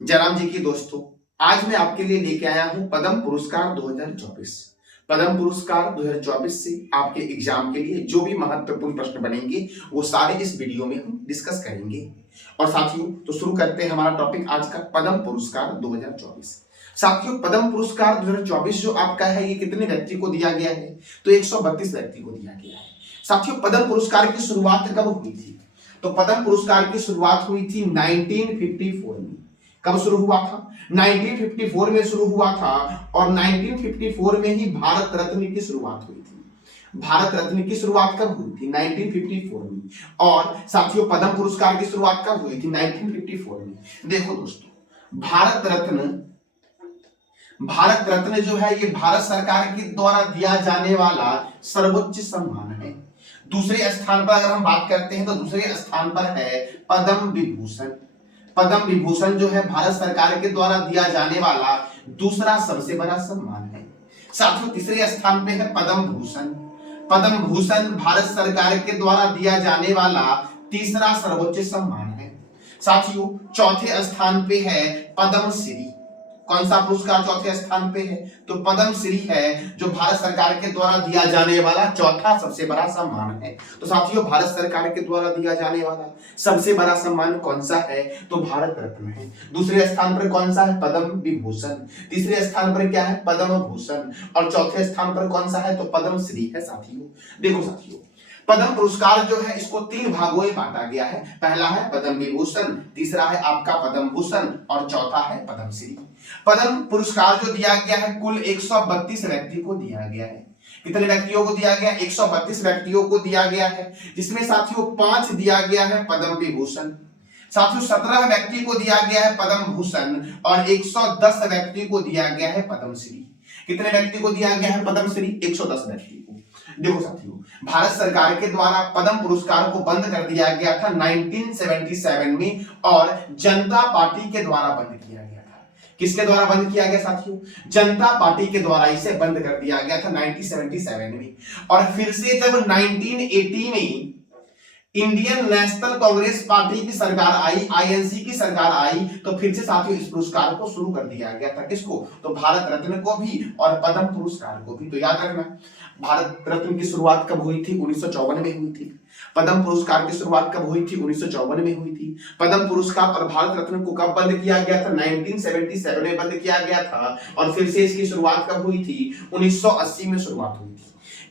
जयराम जी की दोस्तों, आज मैं आपके लिए लेके आया हूं पद्म पुरस्कार 2024। पद्म पुरस्कार 2024 से आपके एग्जाम के लिए जो भी महत्वपूर्ण प्रश्न बनेंगे वो सारे इस वीडियो में हम डिस्कस करेंगे। और साथियों, तो शुरू करते हैं हमारा टॉपिक आज का पद्म पुरस्कार 2024। साथियों, पद्म पुरस्कार 2024 जो आपका है, ये कितने व्यक्ति को दिया गया है? तो 132 व्यक्ति को दिया गया है। साथियों, पद्म पुरस्कार की शुरुआत कब हुई थी? तो पद्म पुरस्कार की शुरुआत हुई थी 1954 में। कब शुरू हुआ था? 1954 में शुरू हुआ था। और 1954 में ही भारत रत्न की शुरुआत हुई थी। भारत रत्न की शुरुआत कब हुई थी? 1954 में। और साथियों, पद्म पुरस्कार की शुरुआत कब हुई थी? 1954 में। देखो दोस्तों, भारत रत्न जो है, ये भारत सरकार के द्वारा दिया जाने वाला सर्वोच्च सम्मान है। दूसरे स्थान पर अगर हम बात करते हैं तो दूसरे स्थान पर है पद्म विभूषण। पद्म विभूषण जो है भारत सरकार के द्वारा दिया जाने वाला दूसरा सबसे बड़ा सम्मान है। साथियों, तीसरे स्थान पे है पद्म भूषण। पद्म भूषण भारत सरकार के द्वारा दिया जाने वाला तीसरा सर्वोच्च सम्मान है। साथियों, चौथे स्थान पे है पद्म श्री। कौन सा पुरस्कार चौथे स्थान पे है? तो पद्म श्री है, जो भारत सरकार के द्वारा दिया जाने वाला चौथा सबसे बड़ा सम्मान है। तो साथियों, भारत सरकार के द्वारा दिया जाने वाला सबसे बड़ा सम्मान कौन सा है? तो भारत रत्न है। दूसरे स्थान पर कौन सा है? पद्म विभूषण। तीसरे स्थान पर क्या है? पद्म भूषण। और चौथे स्थान पर कौन सा है? तो पद्म श्री है। साथियों देखो, साथियों पद्म पुरस्कार जो है, इसको 3 भागों में बांटा गया है। पहला है पद्म विभूषण, तीसरा है आपका पद्म भूषण और चौथा है पद्म श्री। पद्म पुरस्कार जो दिया गया है, कुल 132 व्यक्ति को दिया गया है। कितने व्यक्तियों को दिया गया? 132 व्यक्तियों को दिया गया है, जिसमें साथियों 5 दिया गया है पद्म विभूषण। साथियों, 17 व्यक्ति को दिया गया है पद्म भूषण और 110 व्यक्ति को दिया गया है पद्म श्री। कितने व्यक्ति को दिया गया है पद्म श्री? 110 व्यक्ति को। देखो साथियों, भारत सरकार के द्वारा पद्म पुरस्कार को बंद कर दिया गया था 1977 में, और जनता पार्टी के द्वारा बंद किया गया था। किसके द्वारा बंद किया गया साथियों? जनता पार्टी के द्वारा इसे बंद कर दिया गया था 1977 में। और फिर से जब 1980 में इंडियन नेशनल कांग्रेस पार्टी की सरकार आई, आईएनसी की सरकार आई, तो फिर से साथियों इस पुरस्कार को शुरू कर दिया गया था। किसको? तो भारत रत्न को भी और पद्म पुरस्कार को भी। तो याद रखना, भारत रत्न की शुरुआत कब हुई थी? 1954 में हुई थी। पद्म पुरस्कार की शुरुआत कब हुई थी? 1954 में हुई थी। पद्म पुरस्कार और भारत रत्न को कब बंद किया गया था? 1977 में बंद किया गया था। और फिर से इसकी शुरुआत कब हुई थी? 1980 में शुरुआत हुई थी।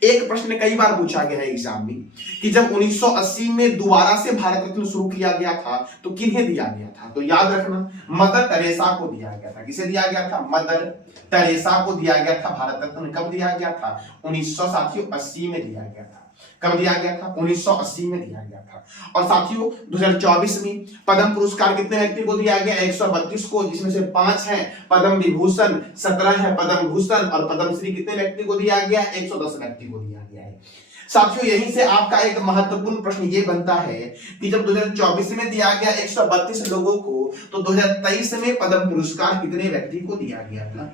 एक प्रश्न कई बार पूछा गया है एग्जाम में कि जब 1980 में दोबारा से भारत रत्न शुरू किया गया था तो किन्हें दिया गया था? तो याद रखना, मदर टेरेसा को दिया गया था। किसे दिया गया था? मदर टेरेसा को दिया गया था भारत रत्न। कब दिया गया था? 1980 में दिया गया था। कब दिया गया था? 1980 में दिया गया था। और साथियों, 2024 में पद्म पुरस्कार कितने व्यक्ति को दिया गया? 132 को, जिसमें से 5 है पद्म विभूषण, 17 है पद्म भूषण और पद्म श्री कितने व्यक्ति को दिया गया? 110 व्यक्ति को दिया गया है। साथियों, यहीं से आपका एक महत्वपूर्ण प्रश्न ये बनता है कि जब 2024 में दिया गया 132 लोगों को, तो 2023 में पद्म पुरस्कार कितने व्यक्ति को दिया गया था?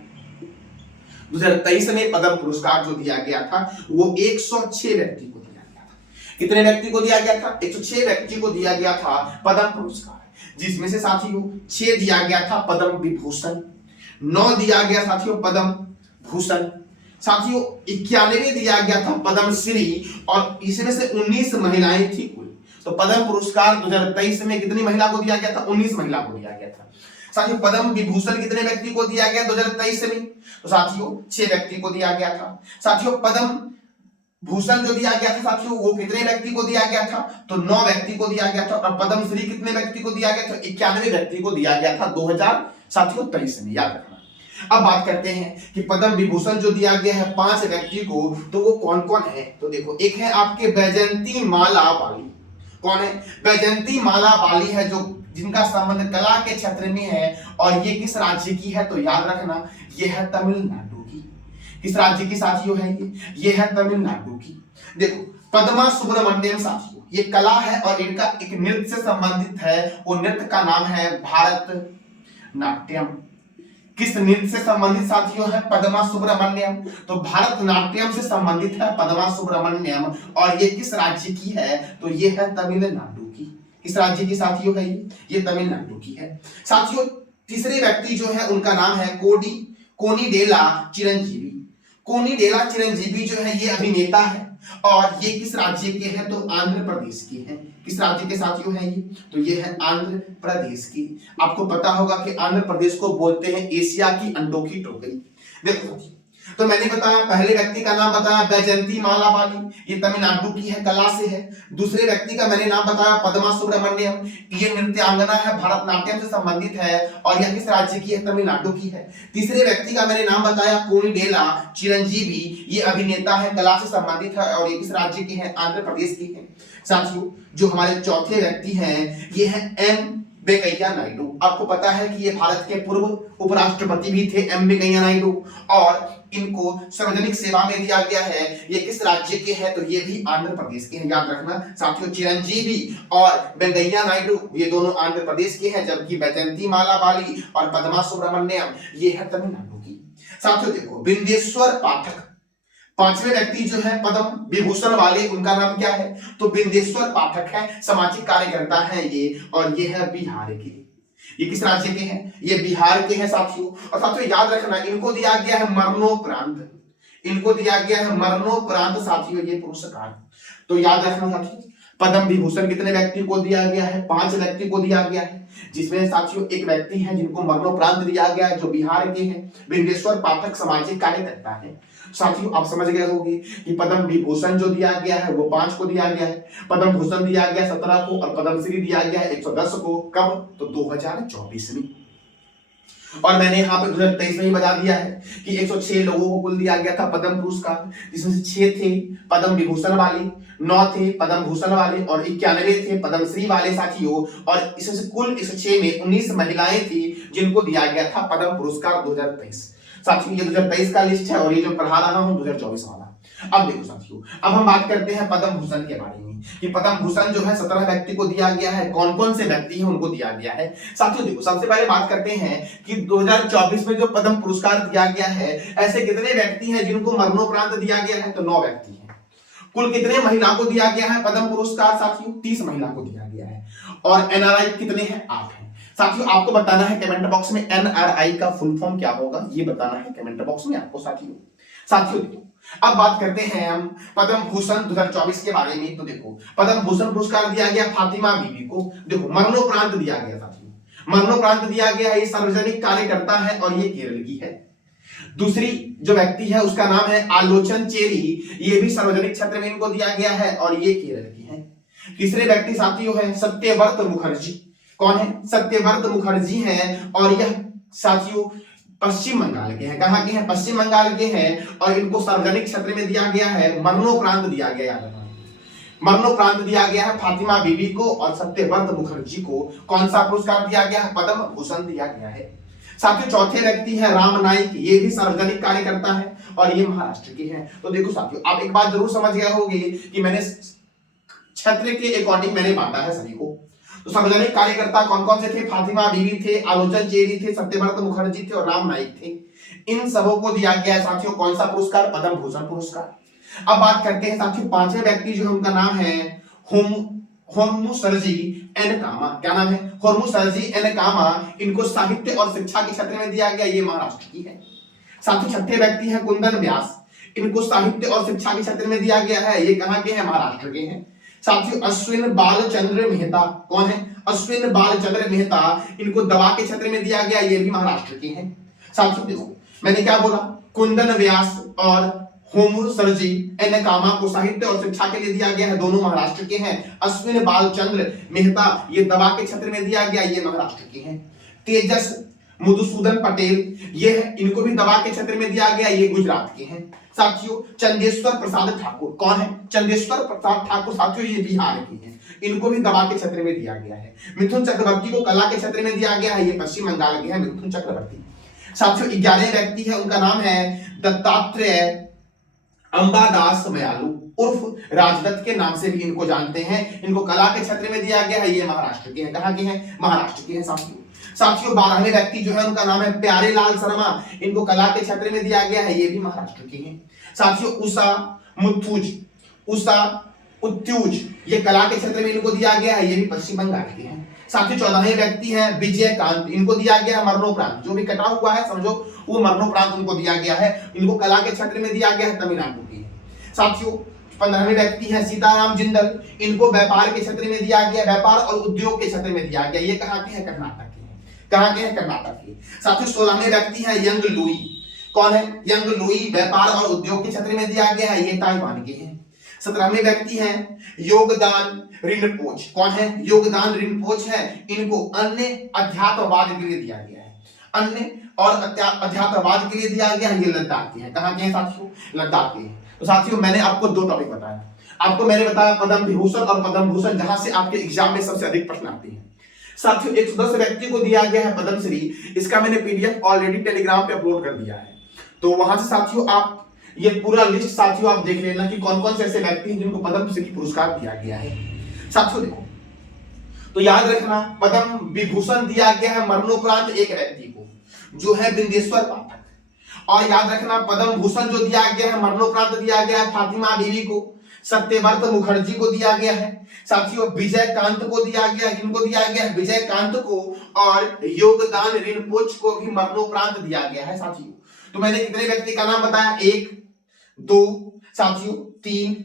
2023 में पद्म पुरस्कार जो दिया गया था वो 106 व्यक्ति को दिया गया था। कितने व्यक्ति को दिया गया था? 106 व्यक्ति को दिया गया था पद्म पुरस्कार, जिसमें से साथियों 6 दिया गया था पद्म विभूषण, 9 दिया गया साथियों पद्म भूषण, साथियों 91 दिया गया था पद्म श्री, और इसमें से 19 महिलाएं थी कुल। तो पद्म पुरस्कार 2023 में कितनी महिला को दिया गया था? 19 महिला को दिया गया था। साथियों, पद्म विभूषण कितने व्यक्ति को दिया गया 2023 में? तो साथियों 6 व्यक्ति को दिया गया था। साथियों, पद्म भूषण जो दिया गया था साथियों, वो कितने व्यक्ति को दिया गया था? तो 9 व्यक्ति को दिया गया था। और पद्म श्री कितने व्यक्ति को दिया गया था? 91 व्यक्ति को दिया गया था 2023 में। याद रखना। अब बात करते हैं कि पद्म विभूषण जो दिया गया है 5 व्यक्ति को, तो वो कौन कौन है? तो देखो, एक है आपके बैजंती माला बाली। कौन है? बैजंती माला बाली है, जो जिनका संबंध कला के क्षेत्र में है। और ये किस राज्य की है? तो याद रखना, ये है तमिलनाडु की। किस राज्य की साथियों है ये है तमिलनाडु की। देखो, पद्मा सुब्रमण्यम साथियों, ये कला है और इनका एक नृत्य से संबंधित है। वो नृत्य का नाम है भारत नाट्यम। किस नृत्य से संबंधित साथियों है पद्मा सुब्रमण्यम? तो भारत नाट्यम से संबंधित है पद्मा सुब्रमण्यम। और ये किस राज्य की है? तो ये है तमिलनाडु की। किस राज्य की साथियों है ये तमिलनाडु की है। साथियों, तीसरे व्यक्ति जो है उनका नाम है कोनिडेला चिरंजीवी। कोनिडेला चिरंजीवी जो है ये अभिनेता है और ये किस राज्य के हैं? तो आंध्र प्रदेश के हैं। किस राज्य के साथियों हैं ये? तो ये है आंध्र प्रदेश की। आपको पता होगा कि आंध्र प्रदेश को बोलते हैं एशिया की अंडों की टोकरी। देखो तो मैंने बताया, पहले व्यक्ति का नाम बताया बैजयंती माला बाली, ये तमिलनाडु की है, कला से है। दूसरे व्यक्ति का मैंने नाम बताया पद्मा सुब्रमण्यम, ये नृत्यांगना है, भरतनाट्यम से संबंधित है और यह किस राज्य की है? तमिलनाडु की है। तीसरे व्यक्ति का मैंने नाम बताया कोनिडेला चिरंजीवी, ये अभिनेता है, कला से संबंधित है और ये किस राज्य के हैं? आंध्र प्रदेश के हैं। साथियों जो हमारे चौथे व्यक्ति हैं ये है एम वेंकैया नायडू। आपको पता है कि ये भारत के पूर्व उपराष्ट्रपति भी थे एम वेंकैया नायडू और इनको सार्वजनिक सेवा में दिया गया है। ये किस राज्य के हैं? तो ये भी आंध्र प्रदेश के हैं, याद रखना साथियों। चिरंजीवी और वेंकैया नायडू ये दोनों आंध्र प्रदेश के हैं, जबकि बैजयंती माला बाली और पद्मा सुब्रमण्यम ये है तमिलनाडु की। साथियों देखो बिंदेश्वर पाठक, पांचवें व्यक्ति जो है पद्म विभूषण वाले, उनका नाम क्या है? तो बिंदेश्वर पाठक है, सामाजिक कार्यकर्ता है ये और ये है बिहार के। ये किस राज्य के हैं? ये बिहार के हैं साथियों। और साथियों याद रखना इनको दिया गया है मरणोपरांत, इनको दिया गया है मरणोपरांत साथियों ये पुरस्कार। तो याद रखना साथियों पद्म विभूषण कितने व्यक्ति को दिया गया है? 5 व्यक्ति को दिया गया है, जिसमें साथियों एक व्यक्ति है जिनको मरणोपरांत दिया गया है जो बिहार के हैं, बिंदेश्वर पाठक सामाजिक कार्यकर्ता है। साथियों आप समझ गए होंगे कि पद्म विभूषण जो दिया गया है वो 5 को दिया गया है, पद्म भूषण दिया गया 17 को और पद्मश्री दिया गया है 110 को। कब? तो 2024 में। और मैंने यहाँ पे 2023 में ही बता दिया है कि 106 लोगों को कुल दिया गया था पद्म पुरस्कार, जिसमें से 6 थे पद्म विभूषण वाले, 9 थे पद्म भूषण वाले और 91 थे पद्मश्री वाले साथियों। और इसमें कुल 106 में 19 महिलाएं थी जिनको दिया गया था पद्म पुरस्कार 2023। साथियों ये 2023 का लिस्ट है और ये जो पढ़ा रहा हूं 2024 वाला। अब देखो साथियों अब हम बात करते हैं पद्म भूषण के बारे में कि पद्म भूषण जो है 17 व्यक्ति को दिया गया है। कौन कौन से व्यक्ति हैं उनको दिया गया है? साथियों देखो सबसे पहले बात करते हैं कि 2024 में जो पद्म पुरस्कार दिया गया है ऐसे कितने व्यक्ति हैं जिनको मरणोपरांत दिया गया है? तो 9 व्यक्ति हैं। कुल कितने महिला को दिया गया है पद्म पुरस्कार? साथियों 30 महिला को दिया गया है। और एनआरआई कितने हैं? 8 हैं। साथियों आपको बताना है कमेंट बॉक्स में एनआरआई का फुल फॉर्म क्या होगा, ये बताना है कमेंट बॉक्स में आपको साथियों देखो अब बात करते हैं हम पद्म भूषण 2024 के बारे में। तो देखो पद्म भूषण पुरस्कार दिया गया फातिमा बीबी को। देखो मरणोपरांत दिया गया साथियों, मरणोपरांत दिया गया है, ये सार्वजनिक कार्यकर्ता है और ये केरल की है। दूसरी जो व्यक्ति है उसका नाम है आलोचन चेरी, ये भी सार्वजनिक क्षेत्र में इनको दिया गया है और ये केरल की है। तीसरे व्यक्ति साथियों है सत्यव्रत मुखर्जी। कौन है? सत्यव्रत मुखर्जी हैं और यह साथियों पश्चिम बंगाल के हैं। कहां के हैं? पश्चिम बंगाल के हैं और इनको सार्वजनिक क्षेत्र में दिया गया है, मरणोपरांत दिया गया है। मरणोपरांत दिया गया है फातिमा बीबी को और सत्यव्रत मुखर्जी को। कौन सा पुरस्कार दिया गया है? पद्म भूषण दिया गया है। साथियों चौथे व्यक्ति है राम नाईक, ये भी सार्वजनिक कार्यकर्ता है और ये महाराष्ट्र के हैं। तो देखो साथियों आप एक बात जरूर समझ गए होंगे कि मैंने क्षेत्र के अकॉर्डिंग मैंने बांटा है सभी को। तो सार्वजनिक कार्यकर्ता कौन कौन से थे? फातिमा बीबी थे, आलोचन चेरी थे, सत्यव्रत मुखर्जी थे और राम नाईक थे। इन सबों को दिया गया है साथियों कौन सा पुरस्कार? पद्म भूषण पुरस्कार। अब बात करते हैं साथियों पांचवें व्यक्ति जो है उनका नाम है होर्मुसर्जी एन कामा। क्या नाम है? होर्मुसर्जी एन कामा। इनको साहित्य और शिक्षा के क्षेत्र में दिया गया, ये महाराष्ट्र की है। साथियों छठे व्यक्ति है कुंदन व्यास, इनको साहित्य और शिक्षा के क्षेत्र में दिया गया है, ये कहां के हैं? महाराष्ट्र के हैं। साथियों अश्विन बालचंद्र मेहता। कौन है? अश्विन बालचंद्र मेहता, इनको दवा के क्षेत्र में दिया गया, ये भी महाराष्ट्र के हैं। साथियों देखो मैंने क्या बोला, कुंदन व्यास और होर्मुसर्जी एन कामा को साहित्य और शिक्षा के लिए दिया गया है, दोनों महाराष्ट्र के हैं। अश्विन बालचंद्र मेहता ये दवा के क्षेत्र में दिया गया, ये महाराष्ट्र के हैं। तेजस मधुसूदन पटेल ये है, इनको भी दवा के क्षेत्र में दिया गया, ये गुजरात के हैं। साथियों चंदेश्वर प्रसाद ठाकुर। कौन है? चंदेश्वर प्रसाद ठाकुर साथियों ये बिहार के हैं, इनको भी दवा के क्षेत्र में दिया गया है। मिथुन चक्रवर्ती को कला के क्षेत्र में दिया गया है, ये पश्चिम बंगाल के हैं मिथुन चक्रवर्ती। साथियों 11वें व्यक्ति है उनका नाम है दत्तात्रेय अंबादास मयालू उर्फ राजदत्त के नाम से भी इनको जानते हैं। इनको कला के क्षेत्र में दिया गया है, ये महाराष्ट्र के हैं। कहां के हैं? महाराष्ट्र के हैं साथियों 12वें व्यक्ति जो है उनका नाम है प्यारेलाल शर्मा, इनको कला के क्षेत्र में दिया गया है, ये भी महाराष्ट्र के हैं। साथियों उषा उत्यूज ये कला के क्षेत्र में इनको दिया गया है, ये भी पश्चिम बंगाल के हैं। साथियों 14वें व्यक्ति है विजयकांत, इनको दिया गया है मरणोपरांत, जो भी कटा हुआ है समझो वो मरणोपरांत उनको दिया गया है, इनको कला के क्षेत्र में दिया गया है, तमिलनाडु की। साथियों 15वें व्यक्ति है सीताराम जिंदल, इनको व्यापार के क्षेत्र में दिया गया, व्यापार और उद्योग के क्षेत्र में दिया गया, ये कहाँ के हैं? कर्नाटक के हैं। कहाँ के हैं? कर्नाटक के। साथियों 16वें व्यक्ति है यंग लुई, कौन है? यंग लुई, व्यापार और उद्योग के क्षेत्र में दिया गया है, ये ताइवान के हैं। 17वें व्यक्ति हैं योगदान रिनपोच, कौन है? योगदान रिनपोच है, इनको अन्य अध्यात्मवाद के लिए दिया गया है, अन्य और अध्यात्मवाद के लिए दिया गया है, ये लद्दाख के हैं। कहाँ के हैं साथियों? लद्दाख के हैं। तो साथियों मैंने आपको दो टॉपिक बताया, आपको मैंने बताया पद्म विभूषण और पद्म भूषण, जहां से आपके एग्जाम में सबसे अधिक प्रश्न आते हैं। साथियों 110 व्यक्ति को दिया गया है पद्मश्री, इसका मैंने पीडीएफ ऑलरेडी टेलीग्राम पे अपलोड कर दिया है, तो वहां से साथियों आप ये पूरा लिस्ट साथियों आप देख लेना कि कौन कौन से ऐसे व्यक्ति हैं जिनको पद्मश्री पुरस्कार दिया गया है। साथियों देखो, तो याद रखना पद्म विभूषण दिया गया है मरणोपरांत एक व्यक्ति को, जो है बिंदेश्वर पाठक, और याद रखना पद्म भूषण जो दिया गया है मरणोपरांत दिया गया है फातिमा बीवी को, सत्यव्रत मुखर्जी को दिया गया है। साथियों विजयकांत को दिया गया, इनको दिया गया है विजयकांत को, और योगदान रिनपोच को भी मरणोपरांत दिया गया है। साथियों तो मैंने कितने व्यक्ति का नाम बताया? 1 2 साथियों 3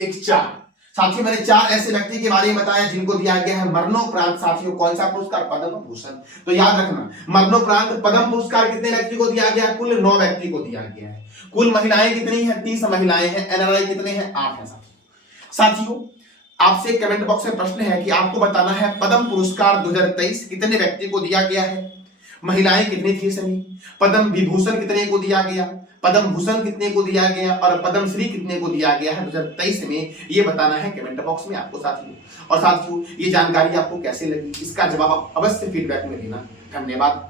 1 4। साथियों मैंने 4 ऐसे व्यक्ति के बारे में बताया जिनको दिया गया है मरणोपरांत। साथियों कौन सा पुरस्कार? पद्म भूषण। तो याद रखना मरणोपरांत पद्म पुरस्कार कितने व्यक्ति को दिया गया? कुल 9 व्यक्ति को दिया गया है। कुल महिलाएं कितनी हैं? 30 महिलाएं हैं। एनआरआई कितने हैं? 8 हैं। साथियों आपसे कमेंट बॉक्स में प्रश्न है कि आपको बताना है पद्म पुरस्कार 2023 कितने व्यक्ति को दिया गया है, महिलाएं कितनी थी इसमें, पद्म विभूषण कितने को दिया गया, पद्म भूषण कितने को दिया गया, और पद्मश्री कितने को दिया गया है 2023 में, ये बताना है कमेंट बॉक्स में आपको साथियों। और साथियों ये जानकारी आपको कैसे लगी, इसका जवाब आप अवश्य फीडबैक में देना। धन्यवाद।